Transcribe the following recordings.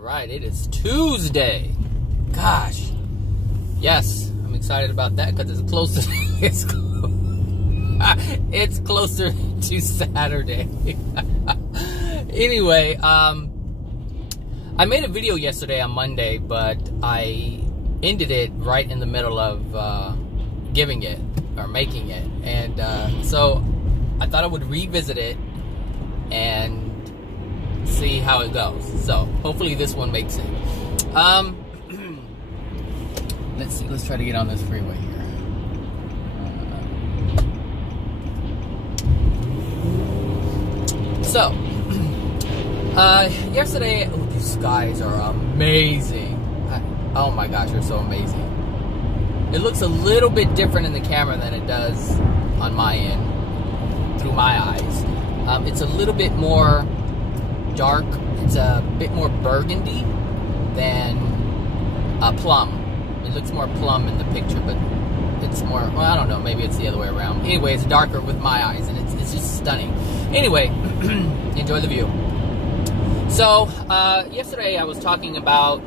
Alright, it is Tuesday. Gosh. Yes, I'm excited about that because it's closer. It's closer to Saturday. Anyway, I made a video yesterday on Monday, but I ended it right in the middle of giving it or making it, and so I thought I would revisit it and see how it goes. So hopefully this one makes it. Let's see. Let's try to get on this freeway here. So yesterday, oh, these skies are amazing. Oh my gosh, they're so amazing. It looks a little bit different in the camera than it does on my end through my eyes. It's a little bit more dark. It's a bit more burgundy than plum. It looks more plum in the picture, but it's more, well, I don't know, maybe it's the other way around. Anyway, it's darker with my eyes, and it's just stunning. Anyway, enjoy the view. So, yesterday I was talking about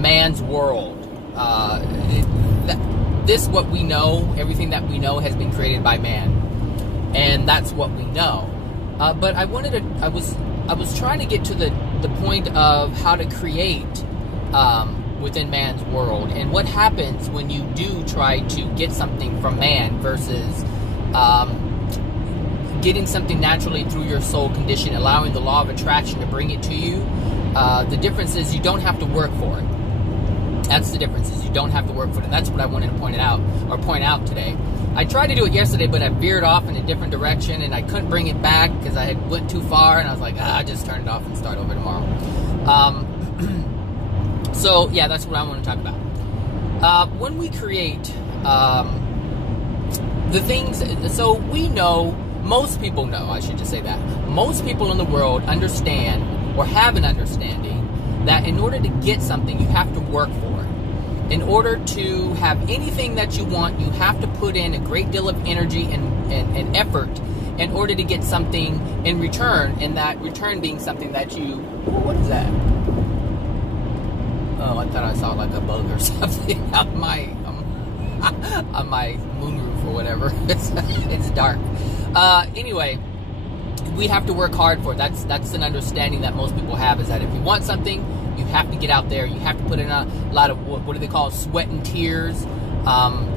man's world. What we know, everything that we know has been created by man. And that's what we know. But I was trying to get to the point of how to create within man's world, and what happens when you do try to get something from man versus getting something naturally through your soul condition, allowing the law of attraction to bring it to you. The difference is you don't have to work for it. That's the difference, is you don't have to work for it. And that's what I wanted to point out today. I tried to do it yesterday, but I veered off in a different direction, and I couldn't bring it back because I had went too far, and I was like, I just turn it off and start over tomorrow. So, yeah, that's what I want to talk about. When we create the things, so we know, most people know, I should just say that, most people in the world understand or have an understanding that in order to get something, you have to work for it. In order to have anything that you want, you have to put in a great deal of energy and effort in order to get something in return, and that return being something that you... What is that? Oh, I thought I saw like a bug or something on my moonroof or whatever. It's dark. Anyway, we have to work hard for it. That's an understanding that most people have, is that if you want something, you have to get out there. You have to put in a lot of, what do they call, sweat and tears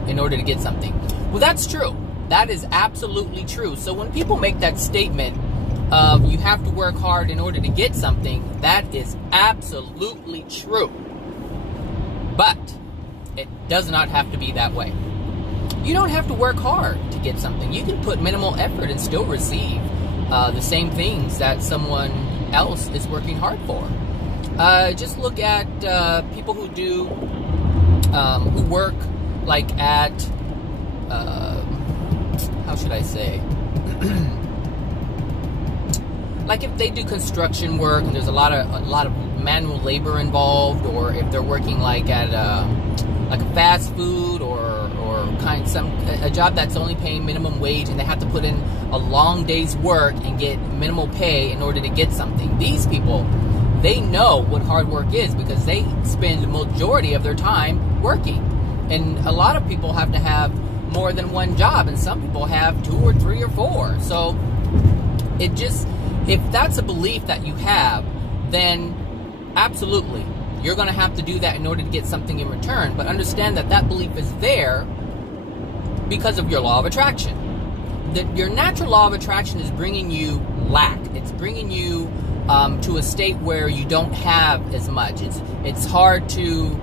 in order to get something. Well, that's true. That is absolutely true. So when people make that statement of you have to work hard in order to get something, that is absolutely true. But it does not have to be that way. You don't have to work hard to get something. You can put minimal effort and still receive the same things that someone else is working hard for. Just look at people who do, who work like at, how should I say, like if they do construction work and there's a lot of manual labor involved, or if they're working like at a fast food or a job that's only paying minimum wage, and they have to put in a long day's work and get minimal pay in order to get something. These people, they know what hard work is because they spend the majority of their time working. And a lot of people have to have more than one job, and some people have 2 or 3 or 4. So it just, if that's a belief that you have, then absolutely, you're going to have to do that in order to get something in return. But understand that that belief is there because of your law of attraction. Your natural law of attraction is bringing you lack. It's bringing you to a state where you don't have as much. It's hard to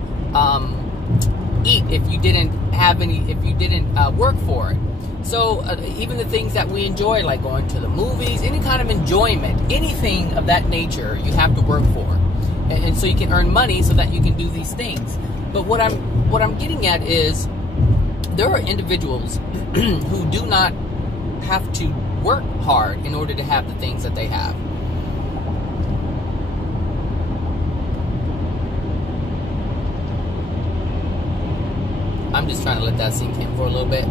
eat if you didn't have any, if you didn't work for it. So even the things that we enjoy, like going to the movies, any kind of enjoyment, anything of that nature, you have to work for. And so you can earn money so that you can do these things. But what I'm getting at is, there are individuals who do not have to work hard in order to have the things that they have. I'm just trying to let that sink in for a little bit.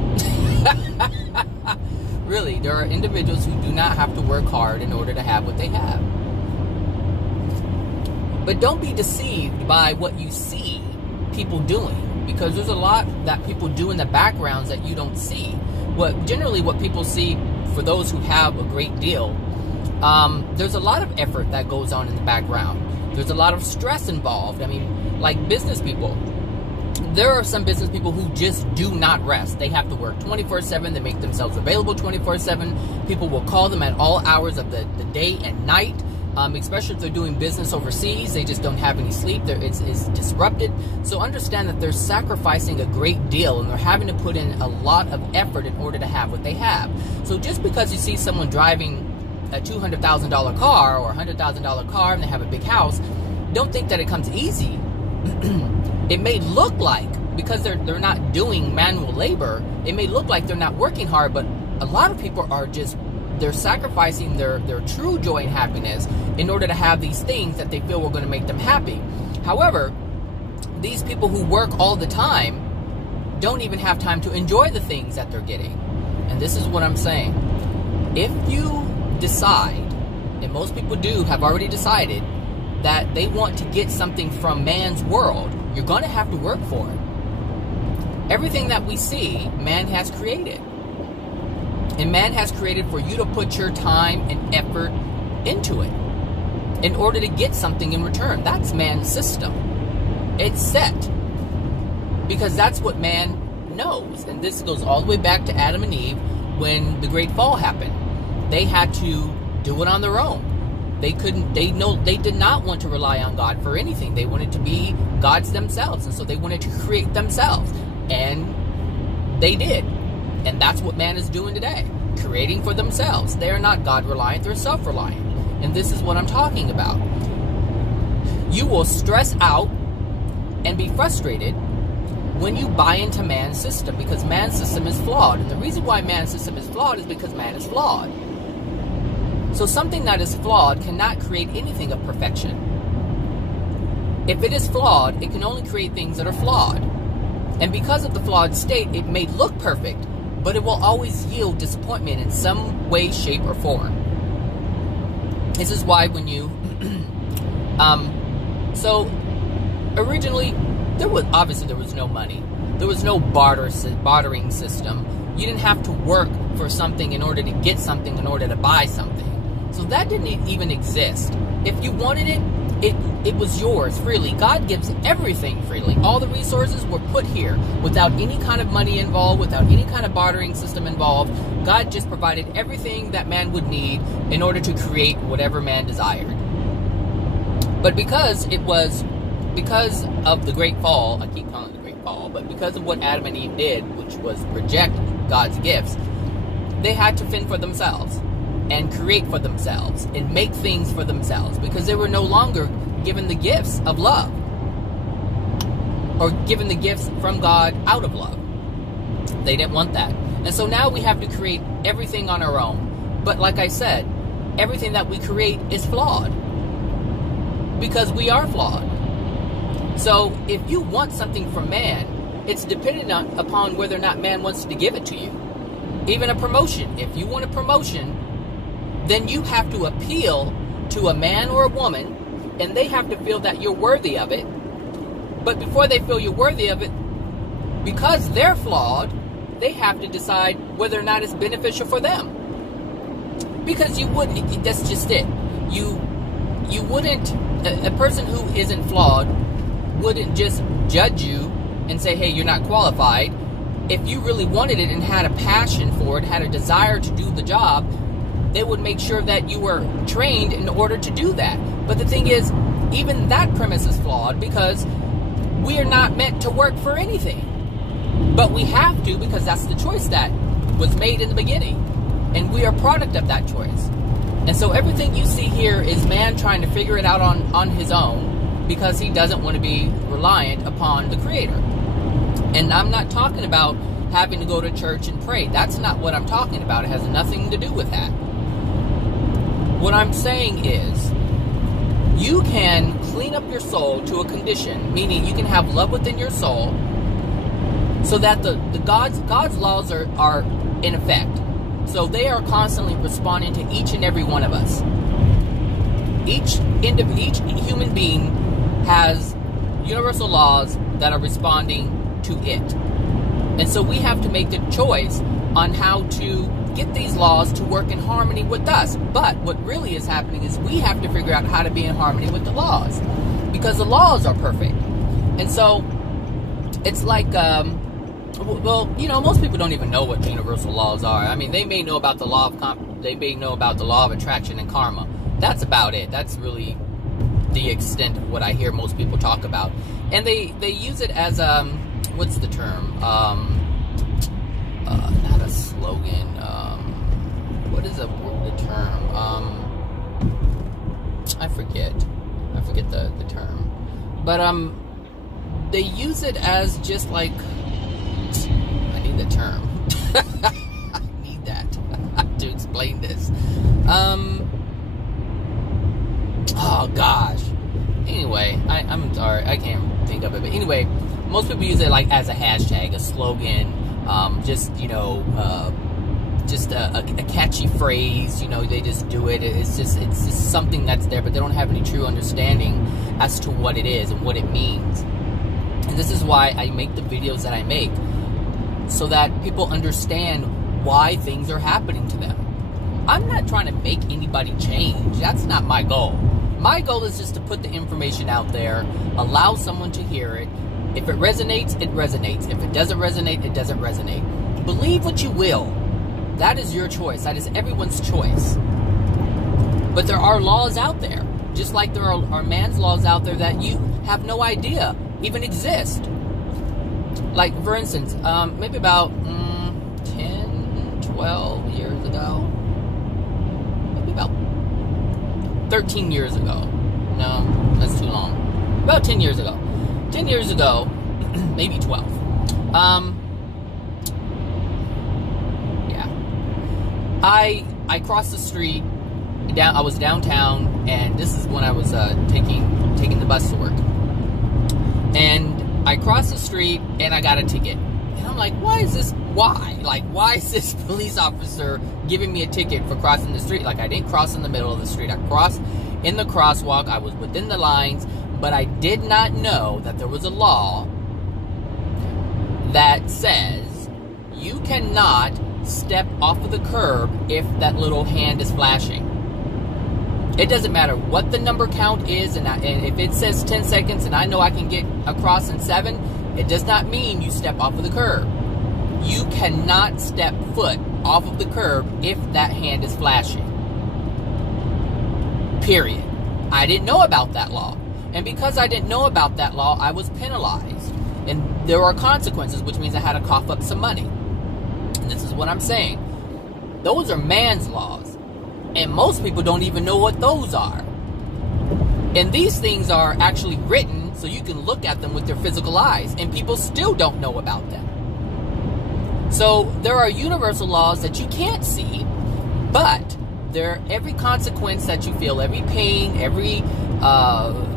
Really, there are individuals who do not have to work hard in order to have what they have. But don't be deceived by what you see people doing, because there's a lot that people do in the backgrounds that you don't see. Generally what people see, for those who have a great deal, there's a lot of effort that goes on in the background. There's a lot of stress involved. I mean, like business people. There are some business people who just do not rest. They have to work 24/7. They make themselves available 24/7. People will call them at all hours of the day and night, especially if they're doing business overseas. They just don't have any sleep. It's disrupted. So understand that they're sacrificing a great deal, and they're having to put in a lot of effort in order to have what they have. So just because you see someone driving a $200,000 car or a $100,000 car and they have a big house, don't think that it comes easy. It may look like, because they're not doing manual labor, it may look like they're not working hard, but a lot of people are just, they're sacrificing their true joy and happiness in order to have these things that they feel were going to make them happy. However, these people who work all the time don't even have time to enjoy the things that they're getting. And this is what I'm saying. If you decide, and most people have already decided, that they want to get something from man's world, you're going to have to work for it. Everything that we see, man has created. And man has created for you to put your time and effort into it in order to get something in return. That's man's system. It's set. Because that's what man knows. And this goes all the way back to Adam and Eve when the great fall happened. They had to do it on their own. They did not want to rely on God for anything. They wanted to be gods themselves. And so they wanted to create themselves. And they did. And that's what man is doing today. Creating for themselves. They are not God-reliant. They're self-reliant. And this is what I'm talking about. You will stress out and be frustrated when you buy into man's system, because man's system is flawed. And the reason why man's system is flawed is because man is flawed. So something that is flawed cannot create anything of perfection. If it is flawed, it can only create things that are flawed. And because of the flawed state, it may look perfect, but it will always yield disappointment in some way, shape, or form. This is why when you... so, originally, there was no money. There was no bartering system. You didn't have to work for something in order to get something, in order to buy something. So that didn't even exist. If you wanted it was yours freely. God gives everything freely. All the resources were put here without any kind of money involved, without any kind of bartering system involved. God just provided everything that man would need in order to create whatever man desired. But because of the Great Fall, I keep calling it the Great Fall, but because of what Adam and Eve did, which was reject God's gifts, they had to fend for themselves and create for themselves and make things for themselves, because they were no longer given the gifts of love or given the gifts from God out of love. They didn't want that. And so now we have to create everything on our own. But like I said, everything that we create is flawed because we are flawed. So if you want something from man, it's dependent upon whether or not man wants to give it to you. Even a promotion. If you want a promotion, then you have to appeal to a man or a woman, and they have to feel that you're worthy of it. But before they feel you're worthy of it, because they're flawed, they have to decide whether or not it's beneficial for them. Because you wouldn't, that's just it. You wouldn't, a person who isn't flawed wouldn't just judge you and say, hey, you're not qualified. If you really wanted it and had a passion for it, had a desire to do the job, they would make sure that you were trained in order to do that. But the thing is, even that premise is flawed, because we are not meant to work for anything. But we have to, because that's the choice that was made in the beginning. And we are a product of that choice. And so everything you see here is man trying to figure it out on his own, because he doesn't want to be reliant upon the Creator. And I'm not talking about having to go to church and pray. That's not what I'm talking about. It has nothing to do with that. What I'm saying is, you can clean up your soul to a condition, meaning you can have love within your soul, so that the God's laws are in effect. So they are constantly responding to each and every one of us. Each human being has universal laws that are responding to it. And so we have to make the choice on how to get these laws to work in harmony with us. But what really is happening is we have to figure out how to be in harmony with the laws, because the laws are perfect. And so it's like, well, you know, most people don't even know what universal laws are. I mean, they may know about the law of they may know about the law of attraction and karma. That's about it. That's really the extent of what I hear most people talk about. And they use it as what's the term? Not a slogan. What is the term? I forget the term. But they use it as just like, I need the term. I need that to explain this. Oh gosh. Anyway, I'm sorry, I can't think of it. But anyway, most people use it like as a hashtag, a slogan, just, you know, just a catchy phrase. You know, they just do it. It's just something that's there, but they don't have any true understanding as to what it is and what it means. And this is why I make the videos that I make, so that people understand why things are happening to them. I'm not trying to make anybody change. That's not my goal. My goal is just to put the information out there, allow someone to hear it. If it resonates, it resonates. If it doesn't resonate, it doesn't resonate. Believe what you will. That is your choice. That is everyone's choice. But there are laws out there, just like there are man's laws out there that you have no idea even exist. Like, for instance, maybe about 10, 12 years ago, maybe about 13 years ago. No, that's too long. About 10 years ago. 10 years ago, maybe 12. Yeah. I crossed the street. I was downtown, and this is when I was taking the bus to work. And I crossed the street, and I got a ticket. And I'm like, why is this this police officer giving me a ticket for crossing the street? Like, I didn't cross in the middle of the street. I crossed in the crosswalk. I was within the lines, but I did not know that there was a law that says you cannot step off of the curb if that little hand is flashing. It doesn't matter what the number count is, and if it says 10 seconds and I know I can get across in 7, it does not mean you step off of the curb. You cannot step foot off of the curb if that hand is flashing. Period. I didn't know about that law. And because I didn't know about that law, I was penalized. And there are consequences, which means I had to cough up some money. And this is what I'm saying. Those are man's laws. And most people don't even know what those are. And these things are actually written so you can look at them with your physical eyes. And people still don't know about them. So there are universal laws that you can't see, but every consequence that you feel, every pain, every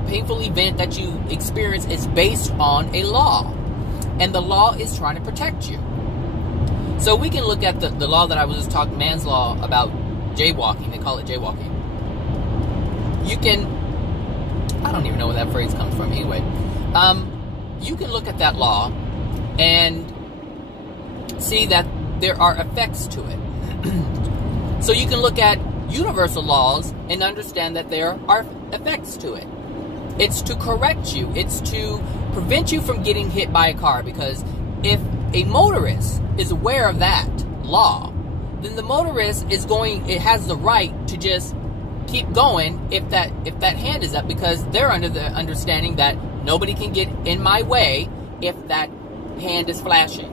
painful event that you experience is based on a law. And the law is trying to protect you. So we can look at the law that I was just talking, man's law, about jaywalking. They call it jaywalking. You can, I don't even know where that phrase comes from anyway. You can look at that law and see that there are effects to it. So you can look at universal laws and understand that there are effects to it. It's to correct you. It's to prevent you from getting hit by a car, because if a motorist is aware of that law, then the motorist it has the right to just keep going if that hand is up, because they're under the understanding that nobody can get in my way if that hand is flashing.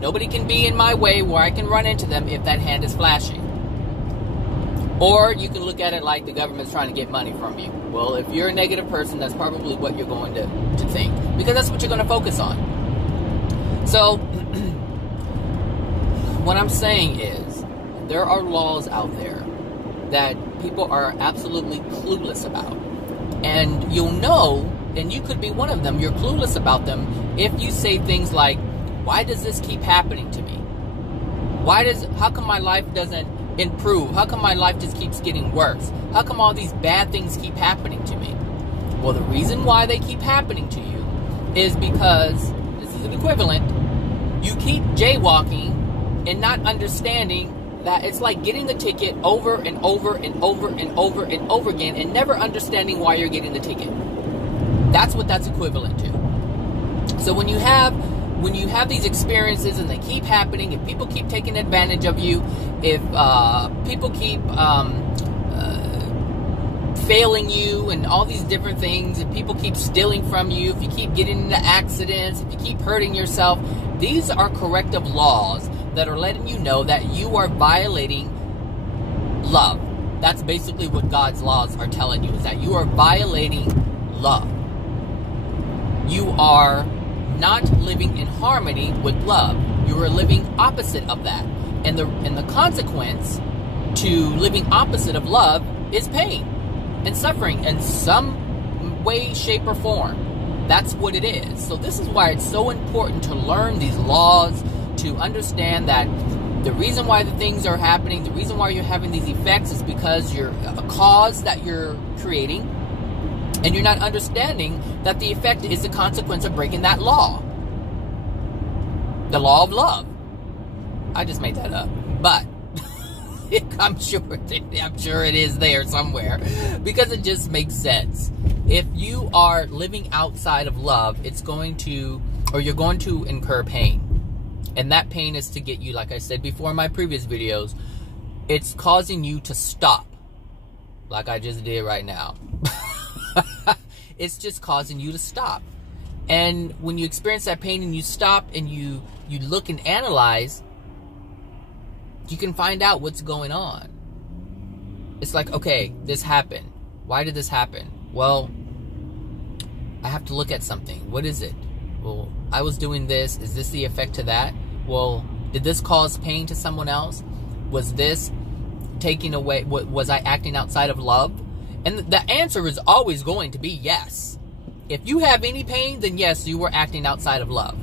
Nobody can be in my way where I can run into them if that hand is flashing. Or you can look at it like the government's trying to get money from you. Well, if you're a negative person, that's probably what you're going to think, because that's what you're going to focus on. So what I'm saying is, there are laws out there that people are absolutely clueless about. And you'll know, and you could be one of them, you're clueless about them if you say things like, why does this keep happening to me? How come my life doesn't improve? How come my life just keeps getting worse? How come all these bad things keep happening to me? Well, the reason why they keep happening to you is because, this is an equivalent, you keep jaywalking and not understanding that it's like getting the ticket over and over and over and over and over again and never understanding why you're getting the ticket. That's what that's equivalent to. So when you have these experiences and they keep happening, if people keep taking advantage of you, if people keep failing you and all these different things, if people keep stealing from you, if you keep getting into accidents, if you keep hurting yourself, these are corrective laws that are letting you know that you are violating love. That's basically what God's laws are telling you, is that you are violating love. You are not living in harmony with love. You are living opposite of that. And the consequence to living opposite of love is pain and suffering in some way, shape, or form. That's what it is. So this is why it's so important to learn these laws, to understand that the reason why the things are happening, the reason why you're having these effects is because you're a cause that you're creating, and you're not understanding that the effect is the consequence of breaking that law. The law of love. I just made that up. But I'm sure it is there somewhere, because it just makes sense. If you are living outside of love, you're going to incur pain. And that pain is to get you, like I said before in my previous videos, it's causing you to stop. Like I just did right now. It's just causing you to stop. And when you experience that pain and you stop and you look and analyze, you can find out what's going on. It's like, okay, this happened. Why did this happen? Well, I have to look at something. What is it? Well, I was doing this. Is this the effect to that? Well, did this cause pain to someone else? Was this taking away? Was I acting outside of love? And the answer is always going to be yes. If you have any pain, then yes, you were acting outside of love.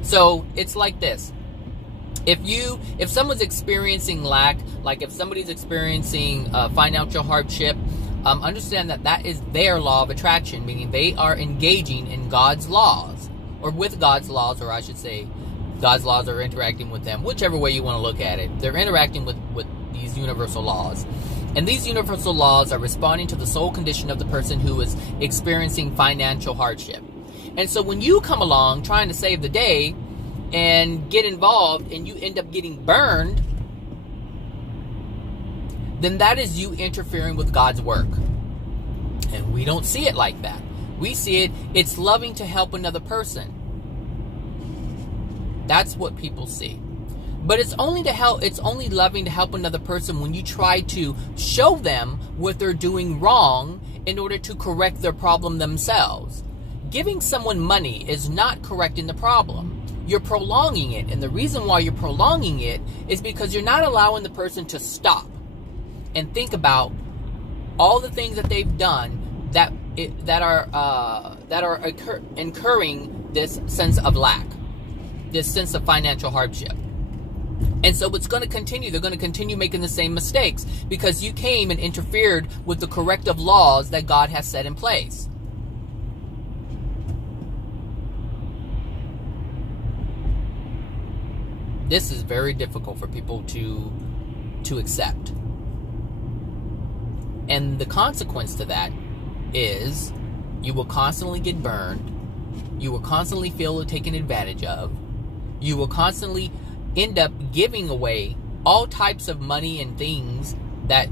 So it's like this. If someone's experiencing lack, like if somebody's experiencing financial hardship, understand that is their law of attraction, meaning they are engaging in God's laws, or with God's laws, or I should say, God's laws are interacting with them, whichever way you want to look at it. They're interacting with these universal laws. And these universal laws are responding to the soul condition of the person who is experiencing financial hardship. And so when you come along trying to save the day and get involved and you end up getting burned, then that is you interfering with God's work. And we don't see it like that. We see it's loving to help another person. That's what people see. But it's only loving to help another person when you try to show them what they're doing wrong in order to correct their problem themselves. Giving someone money is not correcting the problem. You're prolonging it. And the reason why you're prolonging it is because you're not allowing the person to stop and think about all the things that they've done that are incurring this sense of lack, this sense of financial hardship. And so it's going to continue. They're going to continue making the same mistakes because you came and interfered with the corrective laws that God has set in place. This is very difficult for people to accept. And the consequence to that is you will constantly get burned. You will constantly feel taken advantage of. You will constantly end up giving away all types of money and things that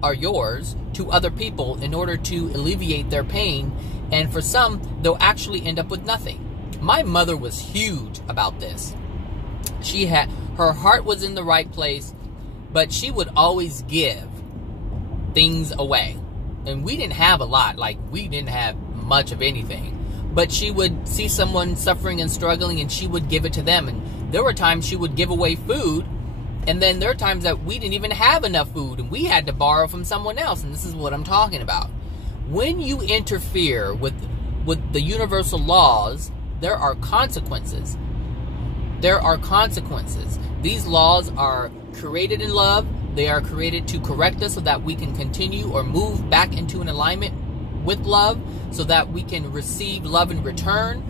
are yours to other people in order to alleviate their pain. And for some, they'll actually end up with nothing. My mother was huge about this. Her heart was in the right place, but she would always give things away. And we didn't have a lot, like we didn't have much of anything. But she would see someone suffering and struggling and she would give it to them. And there were times she would give away food, and then there are times that we didn't even have enough food and we had to borrow from someone else. And this is what I'm talking about. When you interfere with the universal laws, there are consequences. There are consequences. These laws are created in love. They are created to correct us so that we can continue or move back into an alignment with love so that we can receive love in return.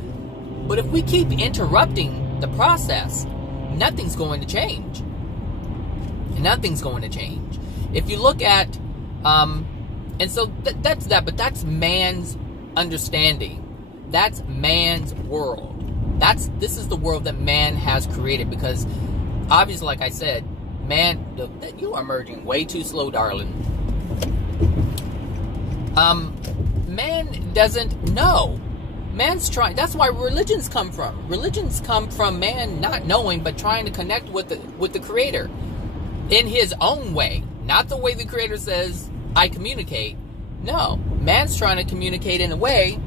But if we keep interrupting the process, nothing's going to change. Nothing's going to change. If you look at, and so that's that, but that's man's understanding. That's man's world. This is the world that man has created, because obviously, like I said, man, you are merging way too slow, darling. Man doesn't know. Man's trying. That's why religions come from. Religions come from man not knowing, but trying to connect with the Creator in his own way, not the way the Creator says I communicate. No, man's trying to communicate in a way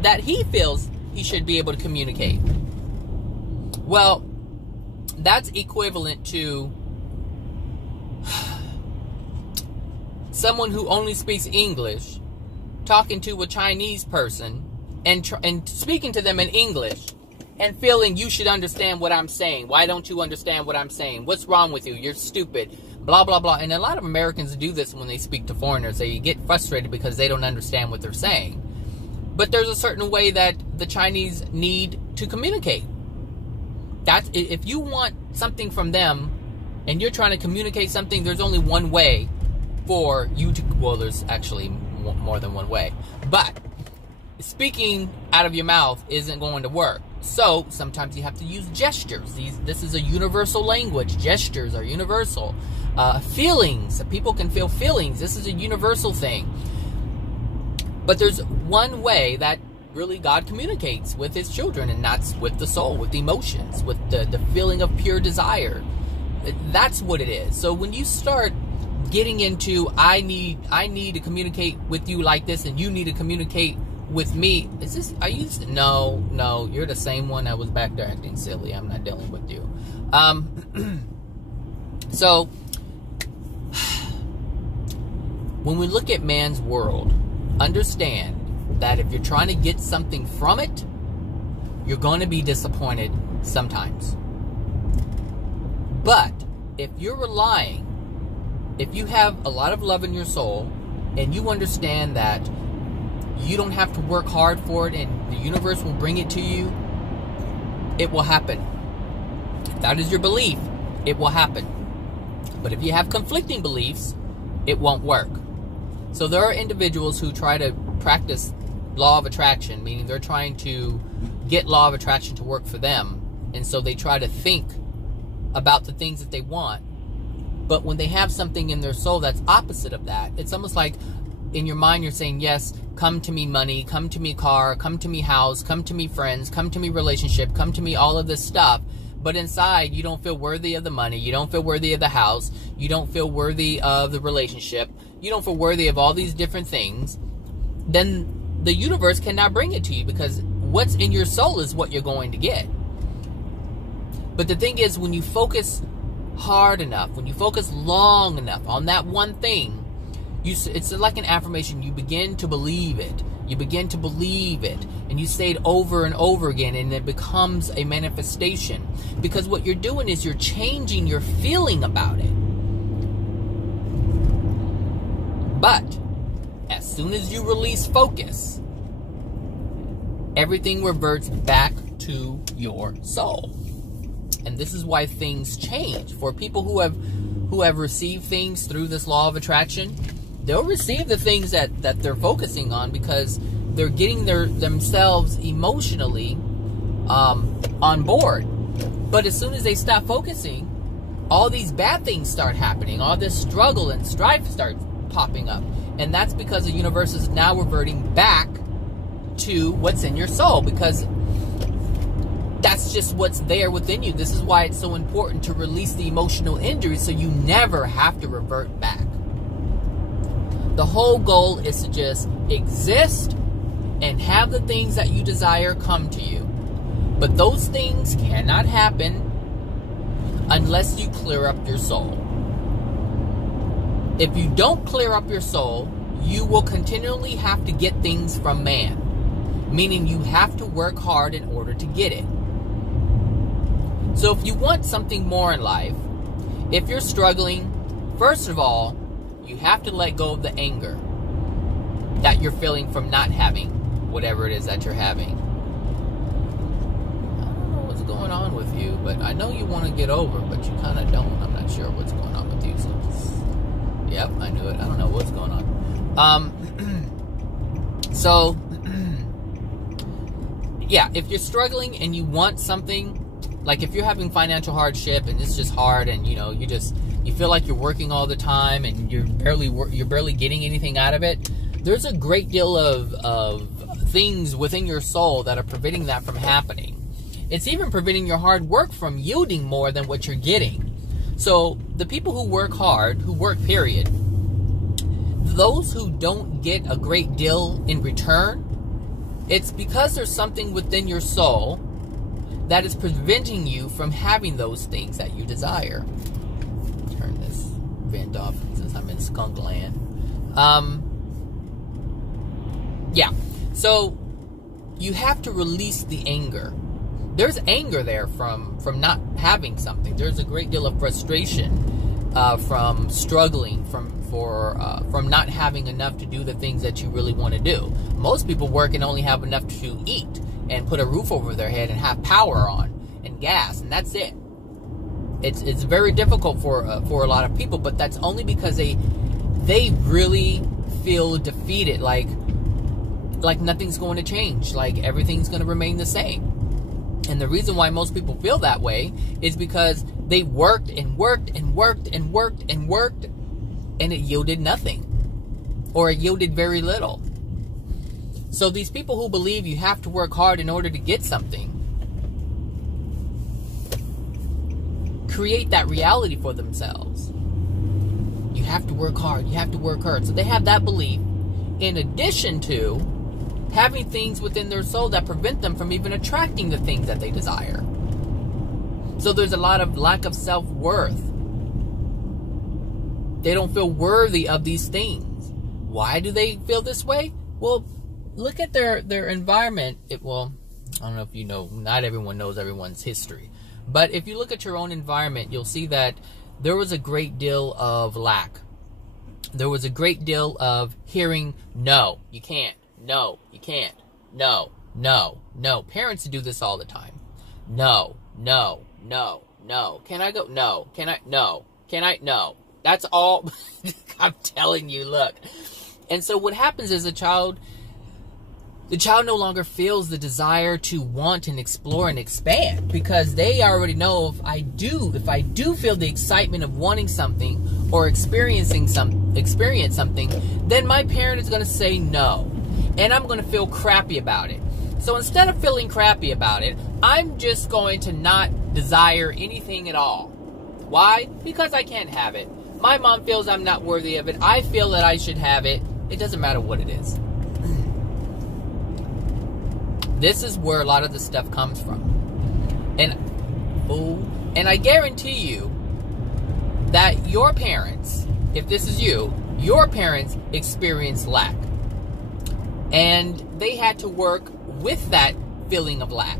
that he feels he should be able to communicate. Well, that's equivalent to someone who only speaks English talking to a Chinese person and speaking to them in English and feeling you should understand what I'm saying. Why don't you understand what I'm saying? What's wrong with you? You're stupid. Blah, blah, blah. And a lot of Americans do this when they speak to foreigners. They get frustrated because they don't understand what they're saying. But there's a certain way that the Chinese need to communicate. That's, if you want something from them and you're trying to communicate something, there's only one way for you to, well, there's actually more than one way. But speaking out of your mouth isn't going to work. So sometimes you have to use gestures. This is a universal language. Gestures are universal. Feelings, people can feel feelings. This is a universal thing. But there's one way that really God communicates with his children, and that's with the soul, with the emotions, with the feeling of pure desire. That's what it is. So when you start getting into I need to communicate with you like this, and you need to communicate with me, is this, are you, no, you're the same one that was back there acting silly. I'm not dealing with you. So when we look at man's world, understand that if you're trying to get something from it, you're going to be disappointed sometimes. But if you're relying, if you have a lot of love in your soul, and you understand that you don't have to work hard for it and the universe will bring it to you, it will happen. If that is your belief, it will happen. But if you have conflicting beliefs, it won't work. So there are individuals who try to practice law of attraction, meaning they're trying to get law of attraction to work for them. And so they try to think about the things that they want. But when they have something in their soul that's opposite of that, it's almost like in your mind you're saying, yes, come to me money, come to me car, come to me house, come to me friends, come to me relationship, come to me all of this stuff. But inside, you don't feel worthy of the money, you don't feel worthy of the house, you don't feel worthy of the relationship, you don't feel worthy of all these different things. Then the universe cannot bring it to you, because what's in your soul is what you're going to get. But the thing is, when you focus hard enough, when you focus long enough on that one thing, it's like an affirmation. You begin to believe it. You begin to believe it. And you say it over and over again, and it becomes a manifestation. Because what you're doing is you're changing your feeling about it. But as soon as you release focus, everything reverts back to your soul. And this is why things change. For people who have received things through this law of attraction, they'll receive the things that they're focusing on, because they're getting themselves emotionally on board. But as soon as they stop focusing, all these bad things start happening. All this struggle and strife starts popping up. And that's because the universe is now reverting back to what's in your soul, because that's just what's there within you. This is why it's so important to release the emotional injury, so you never have to revert back. The whole goal is to just exist and have the things that you desire come to you. But those things cannot happen unless you clear up your soul. If you don't clear up your soul, you will continually have to get things from man, meaning you have to work hard in order to get it. So if you want something more in life, if you're struggling, first of all, you have to let go of the anger. that you're feeling from not having whatever it is that you're having. I don't know what's going on with you, but I know you want to get over, but you kind of don't. I'm not sure what's going on with you. So yep, I knew it. I don't know what's going on. So yeah, if you're struggling and you want something, like if you're having financial hardship and it's just hard, and you feel like you're working all the time and you're barely getting anything out of it, there's a great deal of things within your soul that are preventing that from happening. It's even preventing your hard work from yielding more than what you're getting. So the people who work hard, who work period, those who don't get a great deal in return, it's because there's something within your soul that is preventing you from having those things that you desire. Turn this vent off since I'm in skunk land. Yeah, so you have to release the anger. There's anger there from not having something. There's a great deal of frustration from struggling, from not having enough to do the things that you really want to do. Most people work and only have enough to eat and put a roof over their head and have power on and gas, and that's it. It's very difficult for a lot of people, but that's only because they really feel defeated, like nothing's going to change, like everything's going to remain the same. And the reason why most people feel that way is because they worked and worked and worked and worked and worked, and it yielded nothing, or it yielded very little. So these people who believe you have to work hard in order to get something create that reality for themselves. You have to work hard. You have to work hard. So they have that belief in addition to having things within their soul that prevent them from even attracting the things that they desire. So there's a lot of lack of self-worth. They don't feel worthy of these things. Why do they feel this way? Well, look at their environment. Well, I don't know if you know, not everyone knows everyone's history. But if you look at your own environment, you'll see that there was a great deal of lack. There was a great deal of hearing, no, you can't. No, you can't. No, no, no. Parents do this all the time. No, no, no, no. Can I go? No. Can I? No. Can I? No. That's all. I'm telling you, look. And so what happens is the child no longer feels the desire to want and explore and expand, because they already know if I do feel the excitement of wanting something or experience something, then my parent is going to say no. And I'm going to feel crappy about it. So instead of feeling crappy about it, I'm just going to not desire anything at all. Why? Because I can't have it. My mom feels I'm not worthy of it. I feel that I should have it. It doesn't matter what it is. This is where a lot of this stuff comes from. And I guarantee you that your parents, if this is you, your parents experienced lack. And they had to work with that feeling of lack.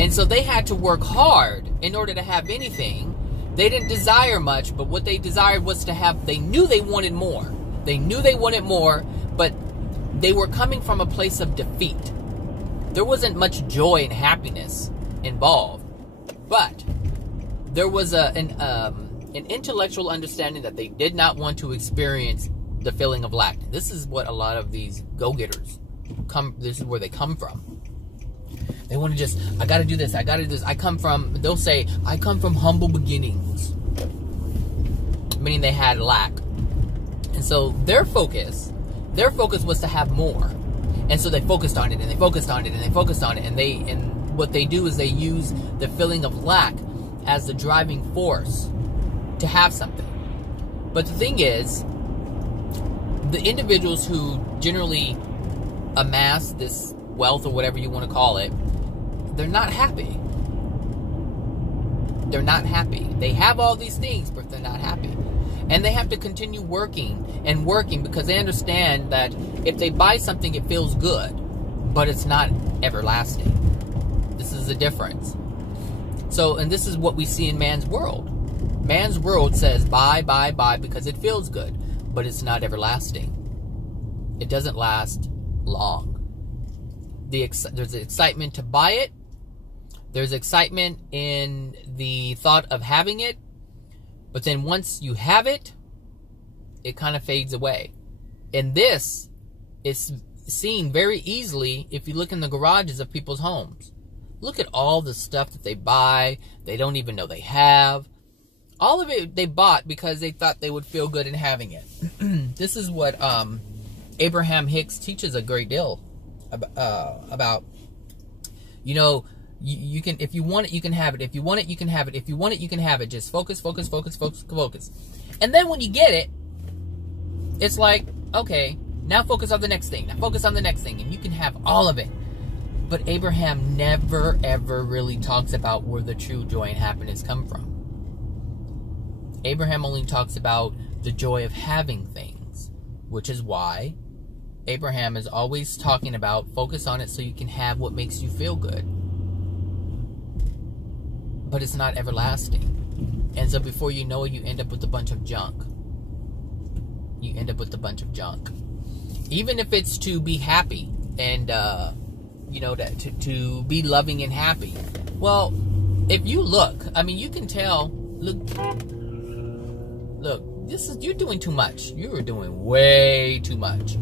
And so they had to work hard in order to have anything. They didn't desire much, but what they desired was to have, they knew they wanted more. They knew they wanted more, but they were coming from a place of defeat. There wasn't much joy and happiness involved. But there was an intellectual understanding that they did not want to experience the feeling of lack. This is what a lot of these go-getters this is where they come from. They want to just, I got to do this, I got to do this. They'll say, I come from humble beginnings. Meaning they had lack. And so their focus was to have more. And so they focused on it, and they focused on it, and they focused on it. And what they do is they use the feeling of lack as the driving force to have something. But the thing is, the individuals who generally amass this wealth, or whatever you want to call it, they're not happy. They're not happy. They have all these things, but they're not happy. And they have to continue working and working, because they understand that if they buy something, it feels good, but it's not everlasting. This is the difference. So, and this is what we see in man's world. Man's world says buy, buy, buy because it feels good, but it's not everlasting. it doesn't last long. There's excitement to buy it. There's excitement in the thought of having it. But then once you have it, it kind of fades away. And this is seen very easily if you look in the garages of people's homes. Look at all the stuff that they buy, they don't even know they have. All of it they bought because they thought they would feel good in having it. This is what Abraham Hicks teaches a great deal about. You know, you can, if you want it, you can have it. If you want it, you can have it. If you want it, you can have it. Just focus, focus, focus, focus, focus. And then when you get it, it's like, okay, now focus on the next thing. Now focus on the next thing. And you can have all of it. But Abraham never, ever really talks about where the true joy and happiness come from. Abraham only talks about the joy of having things, which is why Abraham is always talking about focus on it so you can have what makes you feel good. But it's not everlasting. And so before you know it, you end up with a bunch of junk. You end up with a bunch of junk. Even if it's to be happy and, you know, to be loving and happy. Well, if you look, I mean, you can tell, look, you're doing too much. You are doing way too much.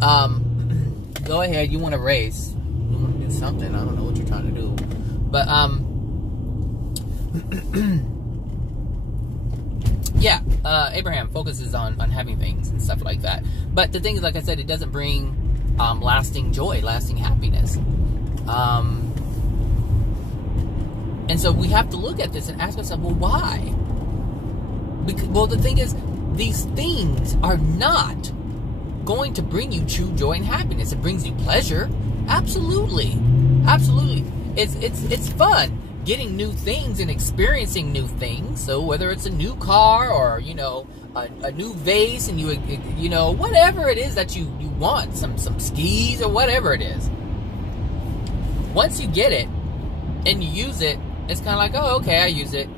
Go ahead, you want to race. You want to do something. I don't know what you're trying to do. But, yeah, Abraham focuses on having things and stuff like that. But the thing is, like I said, it doesn't bring lasting joy, lasting happiness. And so we have to look at this and ask ourselves, well, why? Because, well, the thing is, these things are not going to bring you true joy and happiness. It brings you pleasure. Absolutely. Absolutely. It's fun getting new things and experiencing new things. So whether it's a new car or, you know, a new vase and you know, whatever it is that you want, some skis or whatever it is. Once you get it and you use it, it's kind of like, oh, okay, I use it.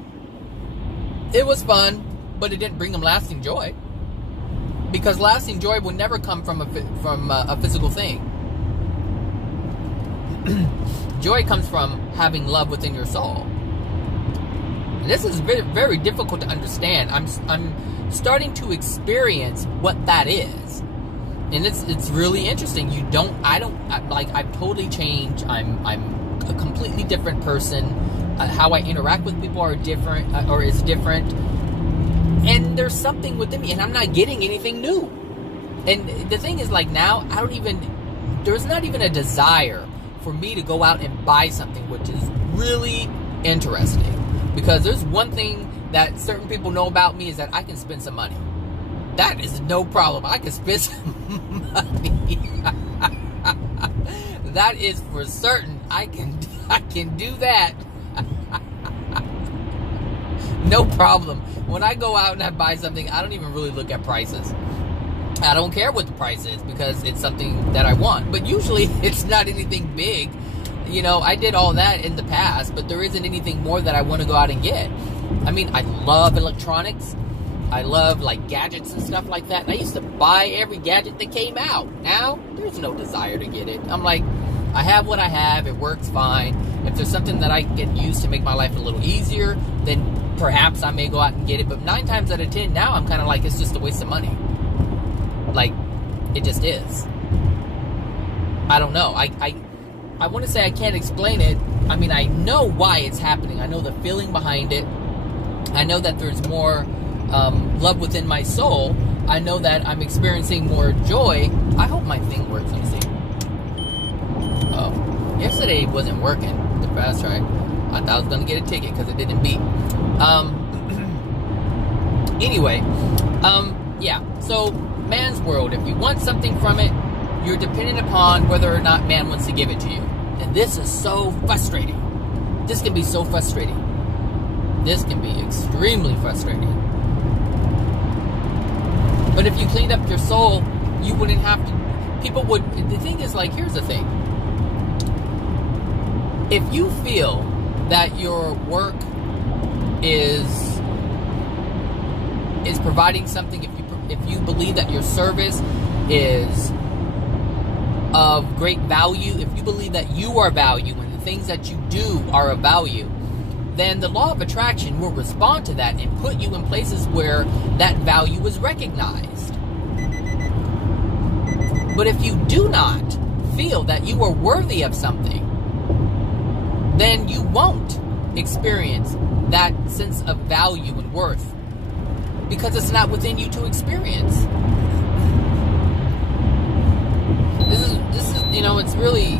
It was fun, but it didn't bring them lasting joy. Because lasting joy will never come from a physical thing. Joy comes from having love within your soul. And this is very, very difficult to understand. I'm starting to experience what that is, and it's really interesting. I've totally changed. I'm a completely different person. How I interact with people is different. And there's something within me, and I'm not getting anything new. And the thing is, like, now, there's not even a desire for me to go out and buy something, which is really interesting. Because there's one thing that certain people know about me is that I can spend some money. That is no problem. I can spend some money. That is for certain. I can do that. No problem. When I go out and I buy something, I don't even really look at prices. I don't care what the price is because it's something that I want. But usually it's not anything big. You know, I did all that in the past, but there isn't anything more that I want to go out and get. I mean, I love electronics. I love, like, gadgets and stuff like that. And I used to buy every gadget that came out. Now, there's no desire to get it. I'm like, I have what I have. It works fine. If there's something that I can use to make my life a little easier, then perhaps I may go out and get it. But 9 times out of 10, now I'm kind of like, it's just a waste of money. Like, it just is. I don't know. I want to say I can't explain it. I mean, I know why it's happening. I know the feeling behind it. I know that there's more love within my soul. I know that I'm experiencing more joy. I hope my thing works. Let me see. Oh, yesterday it wasn't working. The fast track. I thought I was going to get a ticket because it didn't beep. Anyway, yeah. So, man's world. If you want something from it, you're dependent upon whether or not man wants to give it to you. And this is so frustrating. This can be so frustrating. This can be extremely frustrating. But if you cleaned up your soul, you wouldn't have to... People would... The thing is, like, here's the thing. If you feel that your work is providing something, if you believe that your service is of great value, if you believe that you are value and the things that you do are of value, then the law of attraction will respond to that and put you in places where that value is recognized. But if you do not feel that you are worthy of something, then you won't experience that sense of value and worth, because it's not within you to experience. This is, you know, it's really,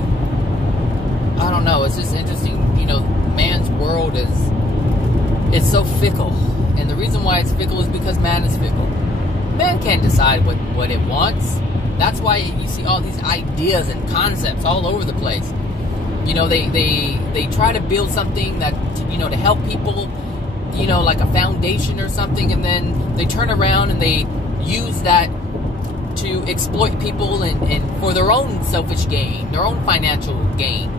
I don't know, it's just interesting. You know, man's world it's so fickle. And the reason why it's fickle is because man is fickle. Man can't decide what it wants. That's why you see all these ideas and concepts all over the place. You know, they try to build something that, you know, to help people, you know, like a foundation or something, and then they turn around and they use that to exploit people and for their own selfish gain, their own financial gain.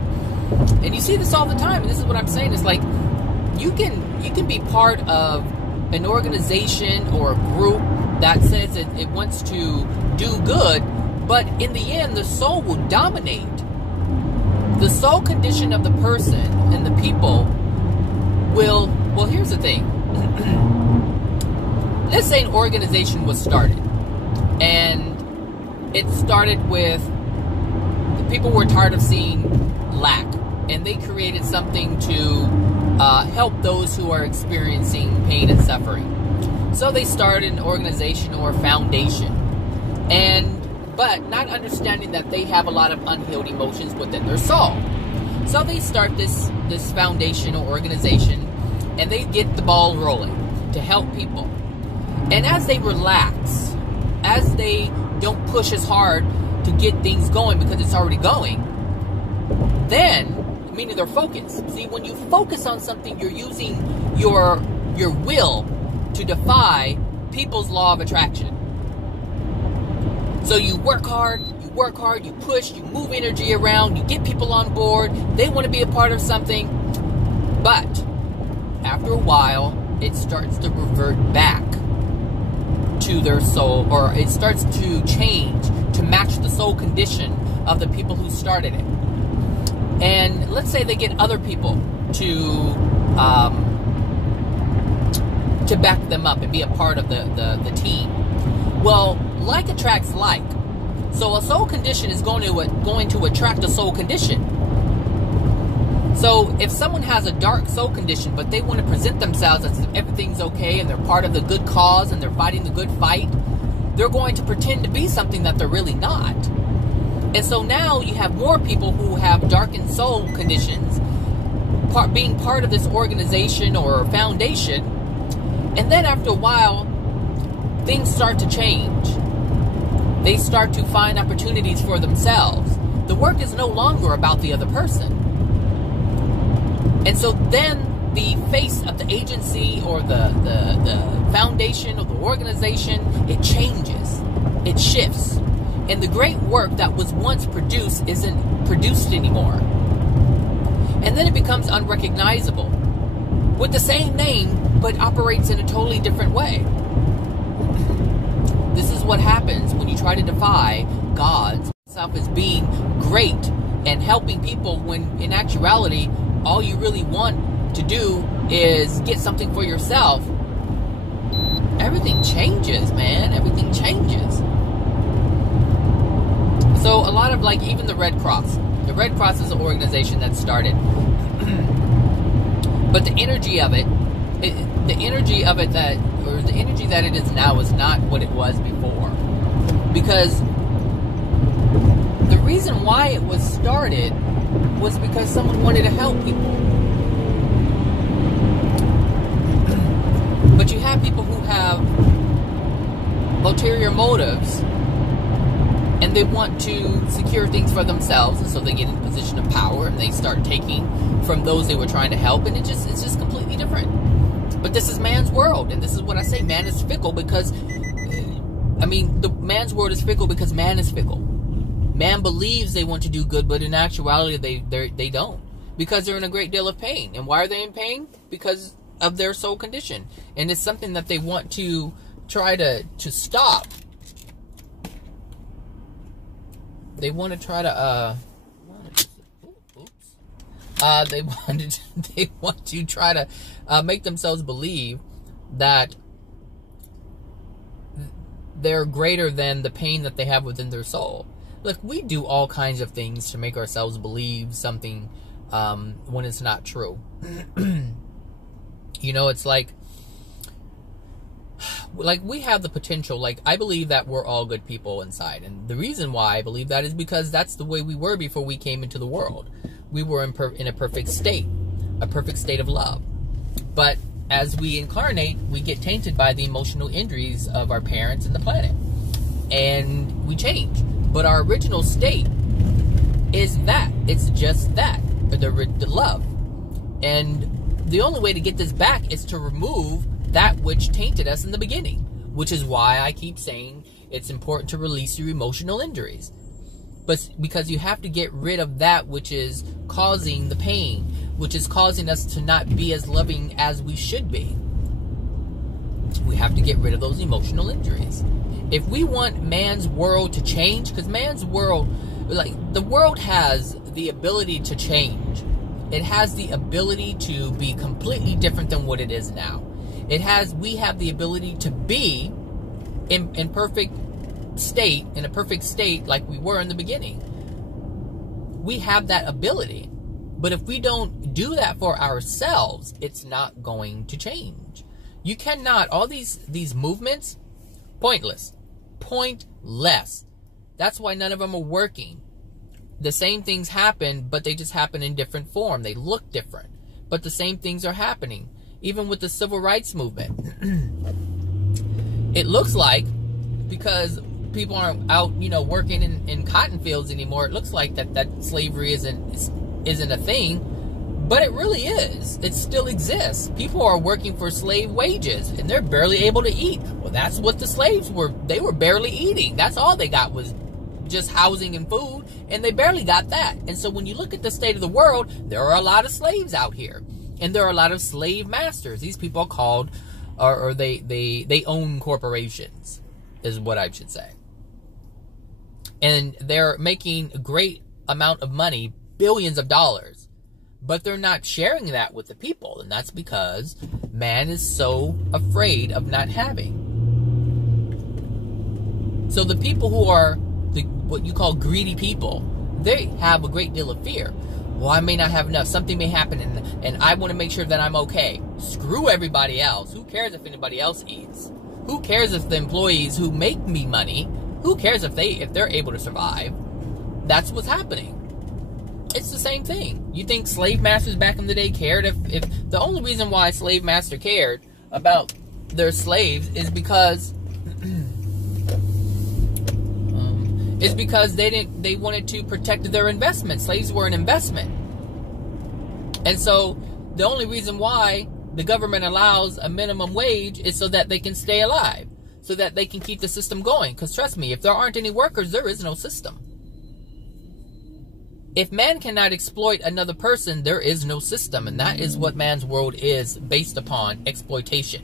And you see this all the time, and this is what I'm saying. It's like you can be part of an organization or a group that says it wants to do good, but in the end, the soul will dominate. The soul condition of the person and the people will, well, here's the thing. Let's say an organization was started, and it started with, the people were tired of seeing lack, and they created something to help those who are experiencing pain and suffering. So they started an organization or a foundation, but not understanding that they have a lot of unhealed emotions within their soul. So they start this foundation or organization, and they get the ball rolling to help people. And as they relax, as they don't push as hard to get things going because it's already going, then, meaning they're focused. See, when you focus on something, you're using your will to defy people's law of attraction. So you work hard, you push, you move energy around, you get people on board, they want to be a part of something, but after a while, it starts to revert back to their soul, or it starts to change to match the soul condition of the people who started it. And let's say they get other people to back them up and be a part of the team. Well, like attracts like. So a soul condition is going to attract a soul condition. So if someone has a dark soul condition, but they want to present themselves as if everything's okay and they're part of the good cause and they're fighting the good fight, they're going to pretend to be something that they're really not. And so now you have more people who have darkened soul conditions being part of this organization or foundation. And then after a while, things start to change. They start to find opportunities for themselves. The work is no longer about the other person. And so then the face of the agency or the foundation or the organization, it changes. It shifts. And the great work that was once produced isn't produced anymore. And then it becomes unrecognizable. With the same name, but operates in a totally different way. This is what happens when you try to defy God's self as being great and helping people, when in actuality, all you really want to do is get something for yourself. Everything changes, man. Everything changes. So a lot of, like, even the Red Cross. The Red Cross is an organization that started. But the energy of it that it is now is not what it was before. Because the reason why it was started was because someone wanted to help people. But you have people who have ulterior motives, and they want to secure things for themselves, and so they get in a position of power and they start taking from those they were trying to help, and it's just completely different. But this is man's world, and this is what I say, man is fickle because, the man's world is fickle because man is fickle. Man believes they want to do good, but in actuality they don't, because they're in a great deal of pain. And why are they in pain? Because of their soul condition, and it's something that they want to try to stop. they want to try to they want to try to make themselves believe that they're greater than the pain that they have within their soul. Look, we do all kinds of things to make ourselves believe something when it's not true. You know, it's like we have the potential. Like, I believe that we're all good people inside, and the reason why I believe that is because that's the way we were before we came into the world. We were in a perfect state of love. But as we incarnate, we get tainted by the emotional injuries of our parents and the planet, and we change. But our original state is that. It's just that, the love. And the only way to get this back is to remove that which tainted us in the beginning, which is why I keep saying it's important to release your emotional injuries. But because you have to get rid of that which is causing the pain, which is causing us to not be as loving as we should be. We have to get rid of those emotional injuries. If we want man's world to change, because man's world, like, the world has the ability to change. It has the ability to be completely different than what it is now. We have the ability to be in a perfect state like we were in the beginning. We have that ability. But if we don't do that for ourselves, it's not going to change. You cannot, all these movements, pointless. That's why none of them are working. The same things happen, but they just happen in different form. They look different, but the same things are happening. Even with the civil rights movement. It looks like, because people aren't out, working in cotton fields anymore, it looks like that slavery isn't a thing, but it really is. It still exists. People are working for slave wages, and they're barely able to eat. Well, that's what the slaves were. They were barely eating. That's all they got was just housing and food, and they barely got that. And so when you look at the state of the world, there are a lot of slaves out here, and there are a lot of slave masters. These people are called, or they own corporations, is what I should say. And they're making a great amount of money, billions of dollars, but they're not sharing that with the people. And that's because man is so afraid of not having. So the people who are what you call greedy people, they have a great deal of fear. Well, I may not have enough. Something may happen, and I want to make sure that I'm okay. Screw everybody else. Who cares if anybody else eats? Who cares if the employees who make me money, who cares if they're able to survive? That's what's happening. It's the same thing. You think slave masters back in the day cared? If the only reason why slave master cared about their slaves is because they wanted to protect their investment. Slaves were an investment. And so the only reason why the government allows a minimum wage is so that they can stay alive, so that they can keep the system going. Because trust me, if there aren't any workers, there is no system. If man cannot exploit another person, there is no system. And that is what man's world is based upon: exploitation.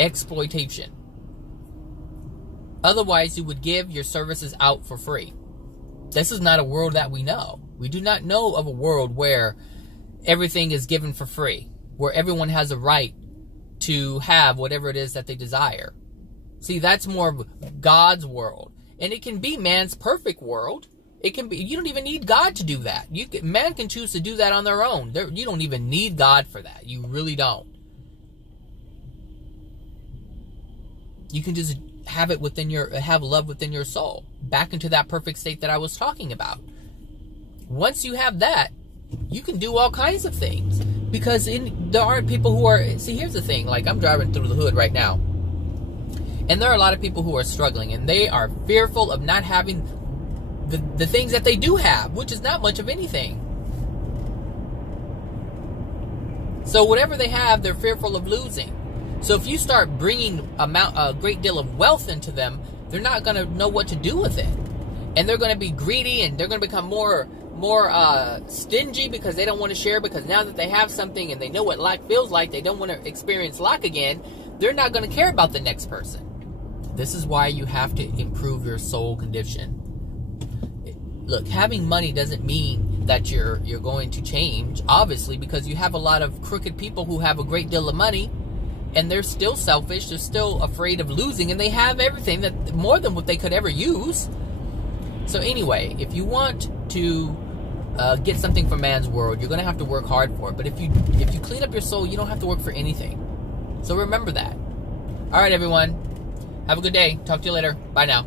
Exploitation. Otherwise, you would give your services out for free. This is not a world that we know. We do not know of a world where everything is given for free, where everyone has a right to have whatever it is that they desire. See, that's more of God's world. And it can be man's perfect world. It can be. You don't even need God to do that. Man can choose to do that on their own. You don't even need God for that. You really don't. You can just have love within your soul, back into that perfect state that I was talking about. Once you have that, you can do all kinds of things, because there aren't people who are. See, here's the thing. Like, I'm driving through the hood right now, and there are a lot of people who are struggling, and they are fearful of not having the things that they do have, which is not much of anything. So whatever they have, they're fearful of losing. So if you start bringing a great deal of wealth into them, they're not going to know what to do with it. And they're going to be greedy, and they're going to become more stingy, because they don't want to share, because now that they have something and they know what lack feels like, they don't want to experience lack again. They're not going to care about the next person. This is why you have to improve your soul condition. look, having money doesn't mean that you're going to change, obviously, because you have a lot of crooked people who have a great deal of money, and they're still selfish, they're still afraid of losing, and they have everything, that more than what they could ever use. So anyway, if you want to get something from man's world, you're going to have to work hard for it. But if you clean up your soul, you don't have to work for anything. So remember that. All right, everyone. Have a good day. Talk to you later. Bye now.